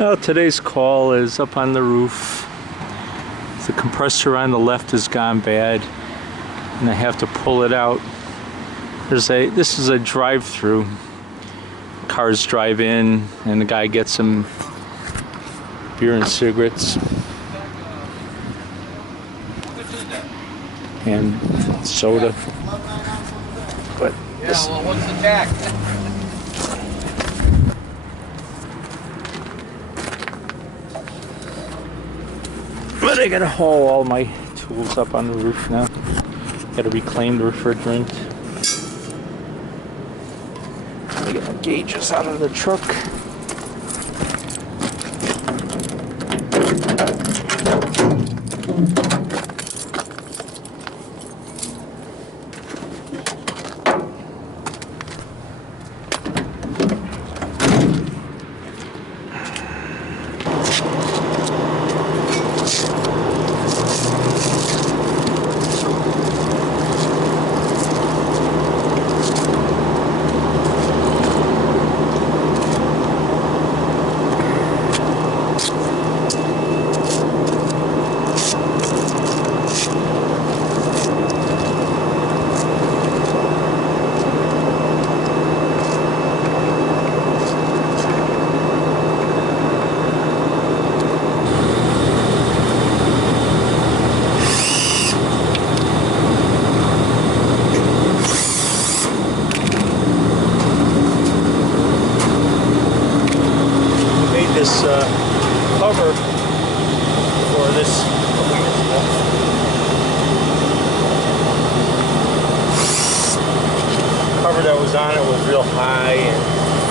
Well, today's call is up on the roof. The compressor on the left has gone bad, and I have to pull it out. This is a drive-through. Cars drive in, and the guy gets some beer and cigarettes and soda. But well, what's the tax? But I gotta haul all my tools up on the roof now. Gotta reclaim the refrigerant. I get my gauges out of the truck. This cover for this cover that was on it was real high and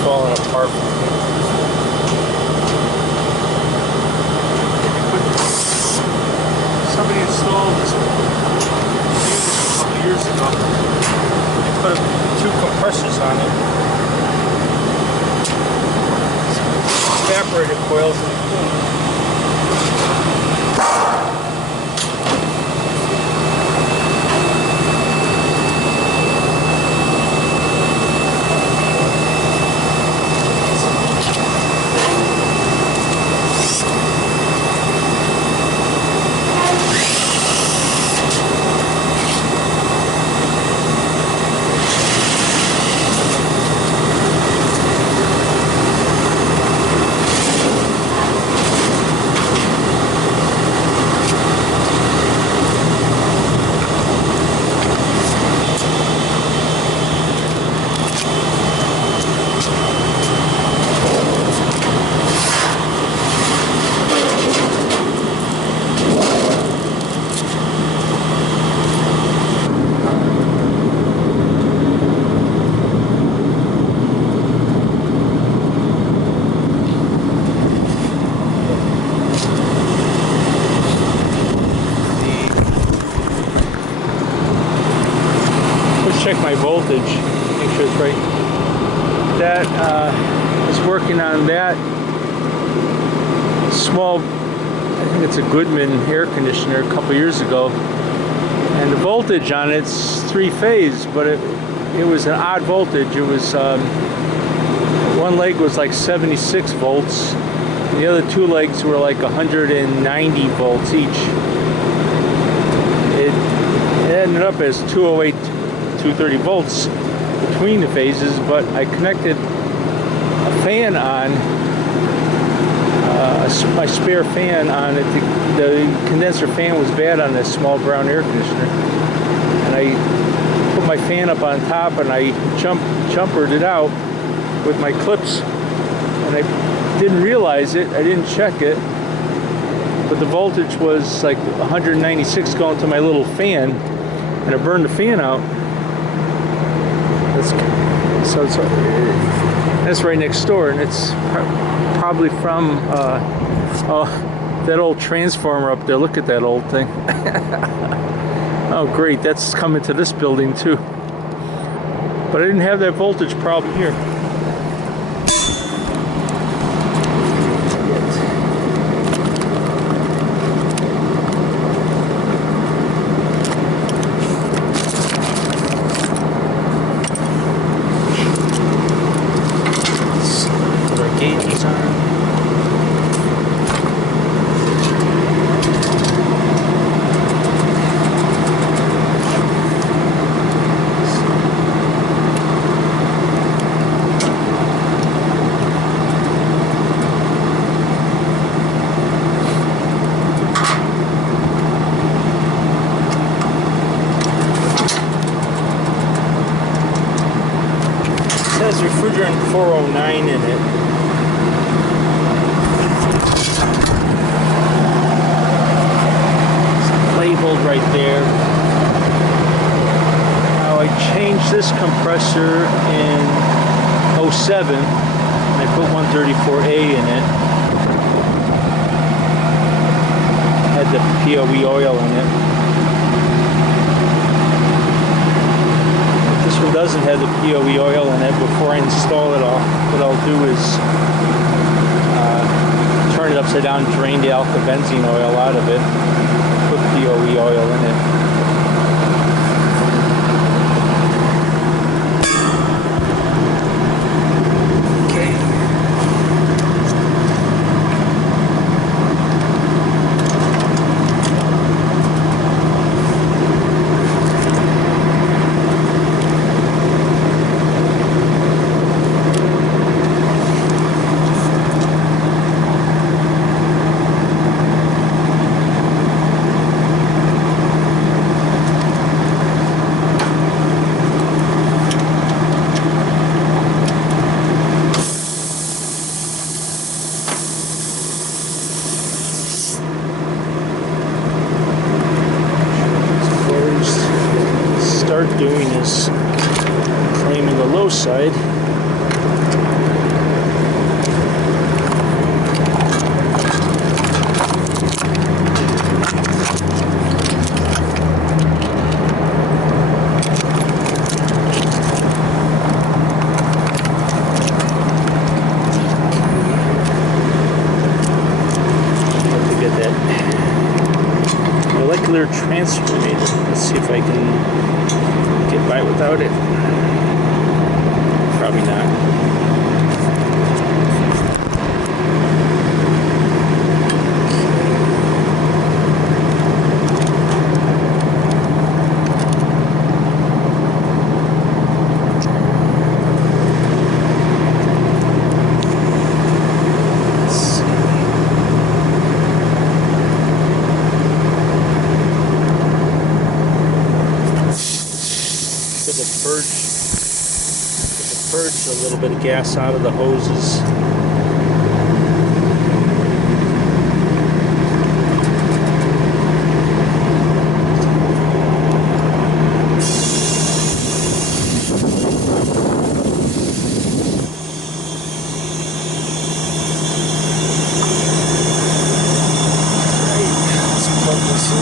falling apart. Somebody installed this a couple years ago. They put two compressors on it. Evaporator coils. Check my voltage, make sure it's right. That was working on that small, I think it's a Goodman air conditioner a couple years ago, and the voltage on it's 3-phase, but it was an odd voltage. It was one leg was like 76 volts, and the other two legs were like 190 volts each. It ended up as 208 230 volts between the phases, but I connected a fan on, my spare fan on it. The condenser fan was bad on this small brown air conditioner, and I put my fan up on top and I jumpered it out with my clips, and I didn't realize it, I didn't check it, but the voltage was like 196 going to my little fan, and I burned the fan out. That's right next door, and it's probably from that old transformer up there. Look at that old thing. Oh great, that's coming to this building too. But I didn't have that voltage problem here. gauges on. 9 in it. It's labeled right there. Now I changed this compressor in '07 and I put 134A in it. Had the POE oil in it. This one doesn't have the POE oil in it. Before I install it, what I'll do is turn it upside down, drain the alpha benzene oil out of it, put POE oil in it. Doing is claiming the low side. Have to get that molecular transfer made. Let's see if I can get by without it. Probably not. Purge a little bit of gas out of the hoses. Let's plug this in.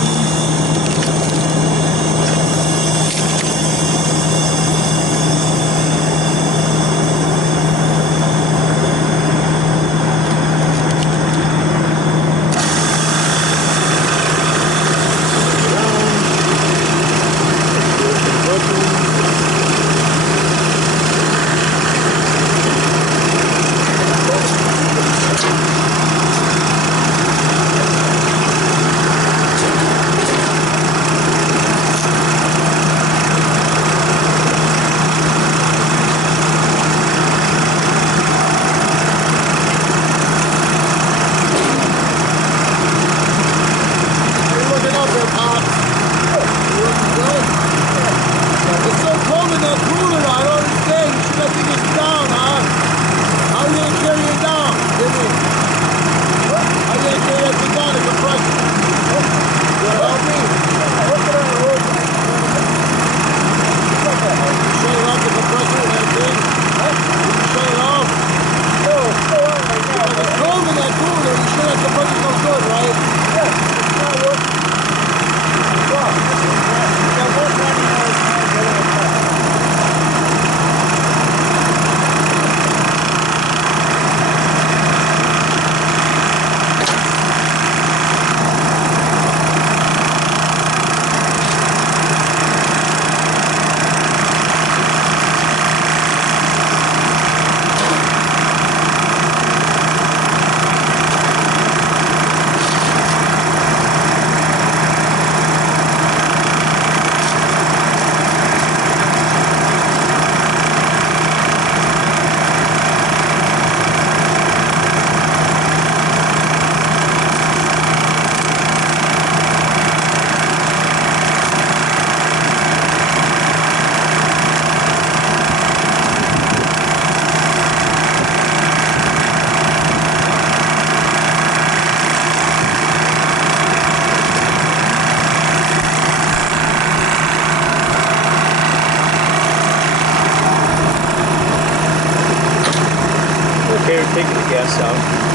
Okay, we're taking the gas out.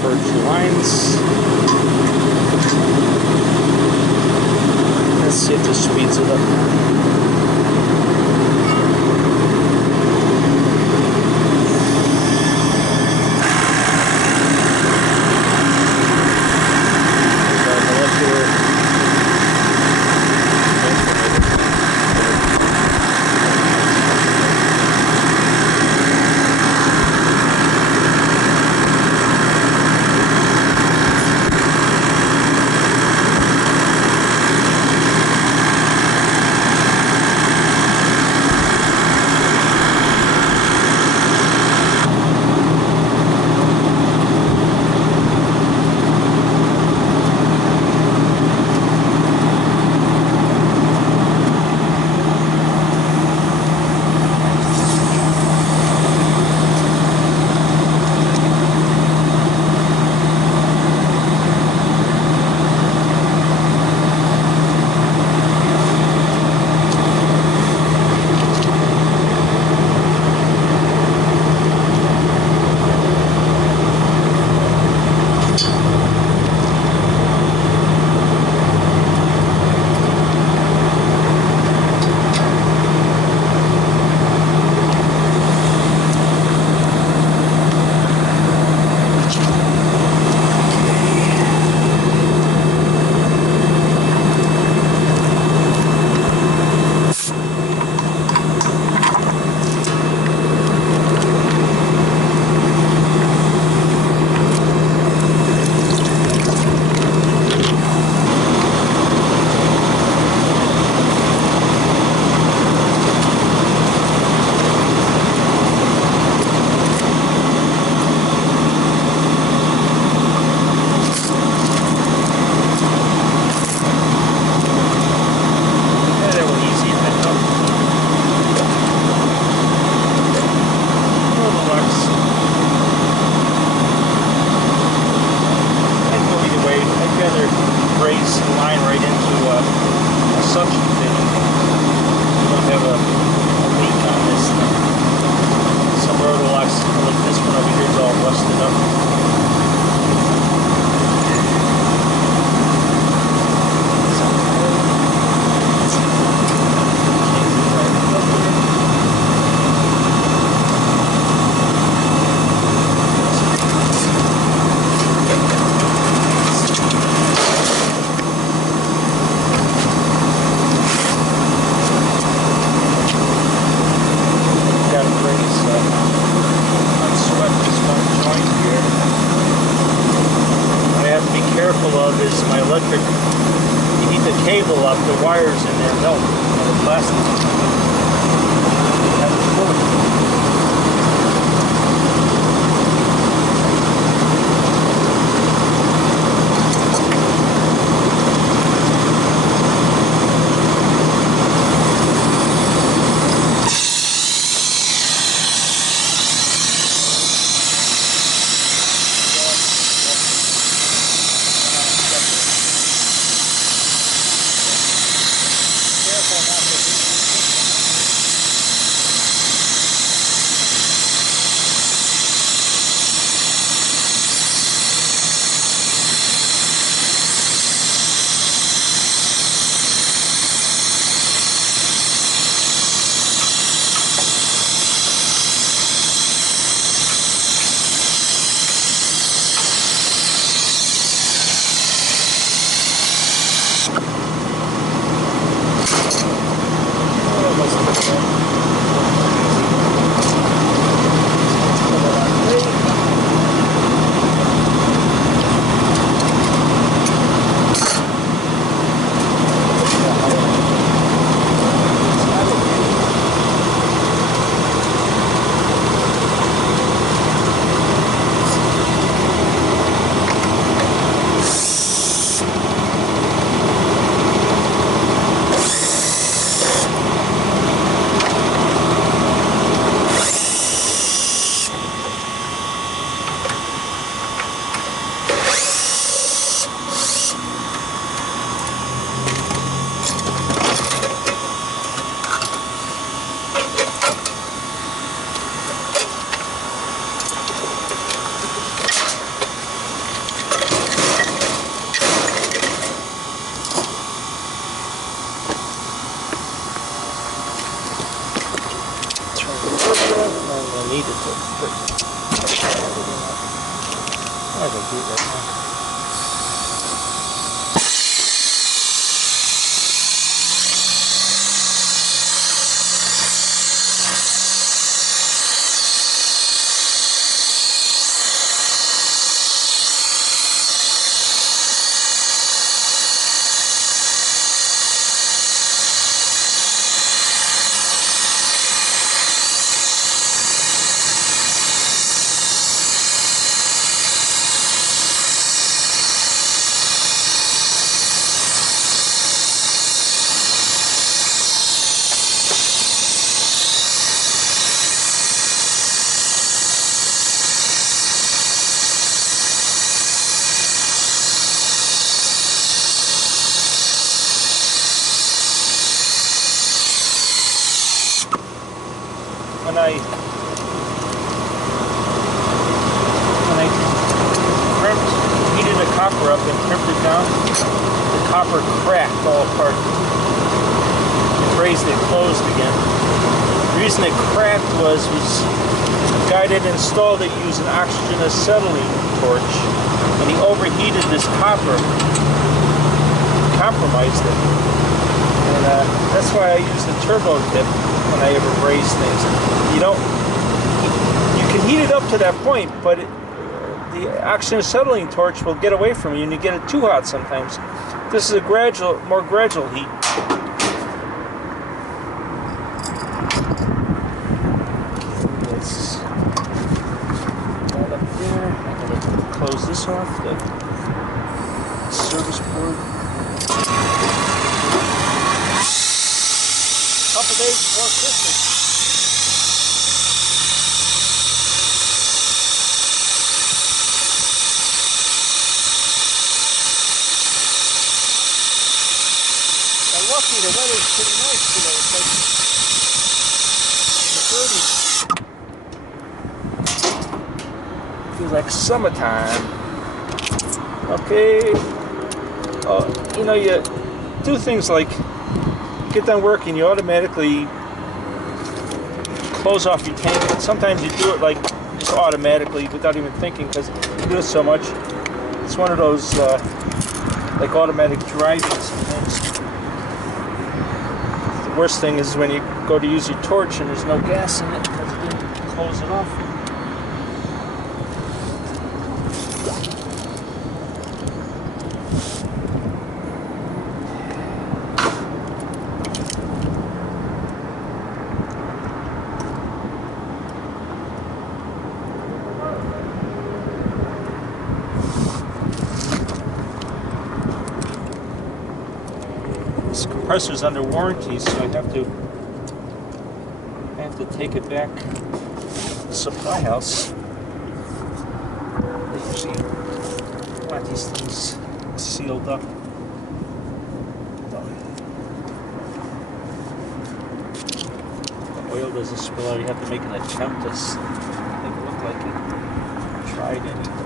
Purge lines. Let's see if this speeds it up. There's our molecular suction fitting. We don't have a leak on this thing. Some rotolocks, like this one over here is all rusted up. Careful of is my electric. You need the cable up, the wires in there melt on the plastic. That's cool. I can do it right now. When I heated the copper up and crimped it down, the copper cracked all apart. It raised it closed again. The reason it cracked was the guy that installed it used an oxygen acetylene torch, and he overheated this copper, compromised it. And that's why I use the turbo tip when I ever braze things. You can heat it up to that point, but the oxygen acetylene torch will get away from you and you get it too hot sometimes. This is a more gradual heat. Let's that up there. I'm going to close this off, the service board. Couple days before Christmas. I'm lucky the weather's pretty nice today. It's like in the 30s. Feels like summertime. Okay. You do things like get done working, you automatically close off your tank. And sometimes you do it like just automatically without even thinking because you do it so much. It's one of those like automatic driving sometimes. The worst thing is when you go to use your torch and there's no gas in it because it didn't close it off. This compressor's under warranty, so I have to take it back to the supply house. They usually want these things sealed up. The oil doesn't spill out. You have to make an attempt to make it look like it tried anything.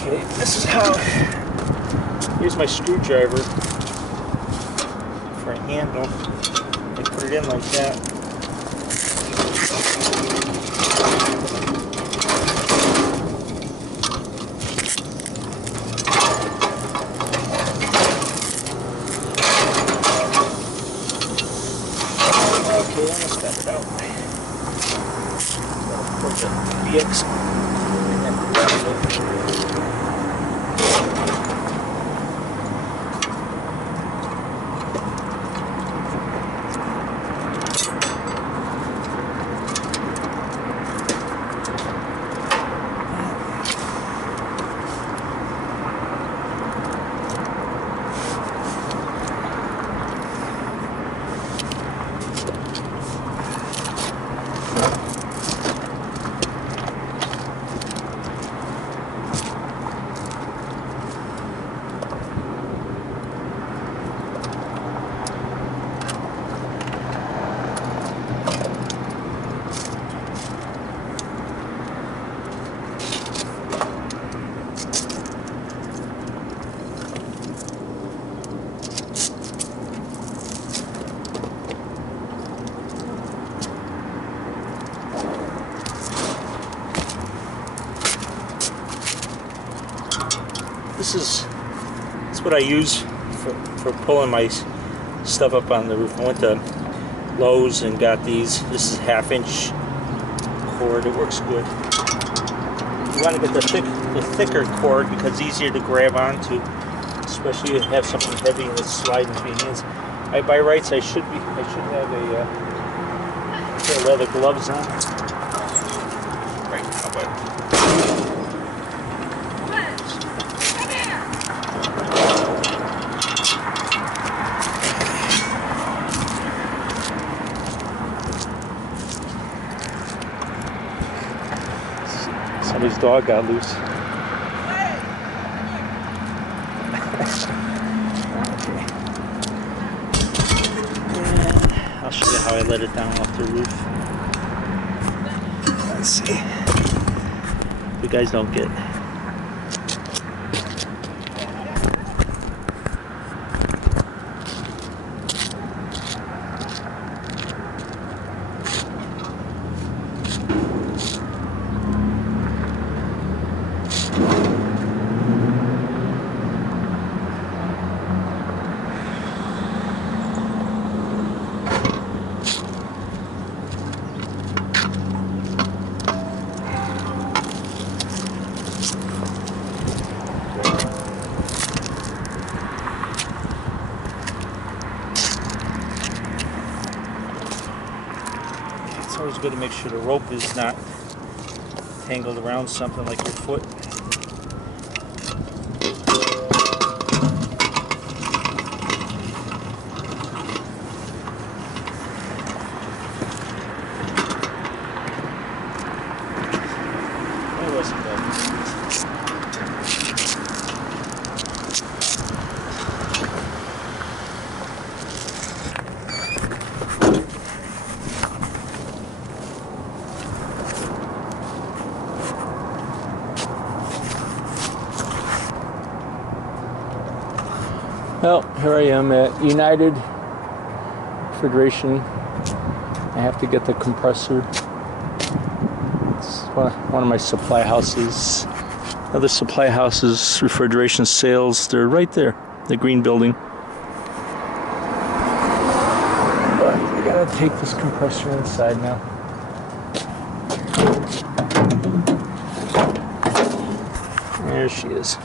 Okay, this is how, here's my screwdriver for a handle. I put it in like that. Okay, almost got it out. Put the BX in that grab. That's what I use for pulling my stuff up on the roof. I went to Lowe's and got these. This is 1/2-inch cord. It works good. You want to get the thicker cord because it's easier to grab onto, especially if you have something heavy and it's sliding through your hands. By rights, I should have a pair of leather gloves on. Right, how about Somebody's dog got loose. Okay. And I'll show you how I let it down off the roof. Let's see. You guys don't get. It's always good to make sure the rope is not tangled around something like your foot. That wasn't bad. Well, here I am at United Refrigeration. I have to get the compressor. It's one of my supply houses. Other supply houses, refrigeration sales, they're right there, the green building. But I gotta take this compressor inside now. There she is.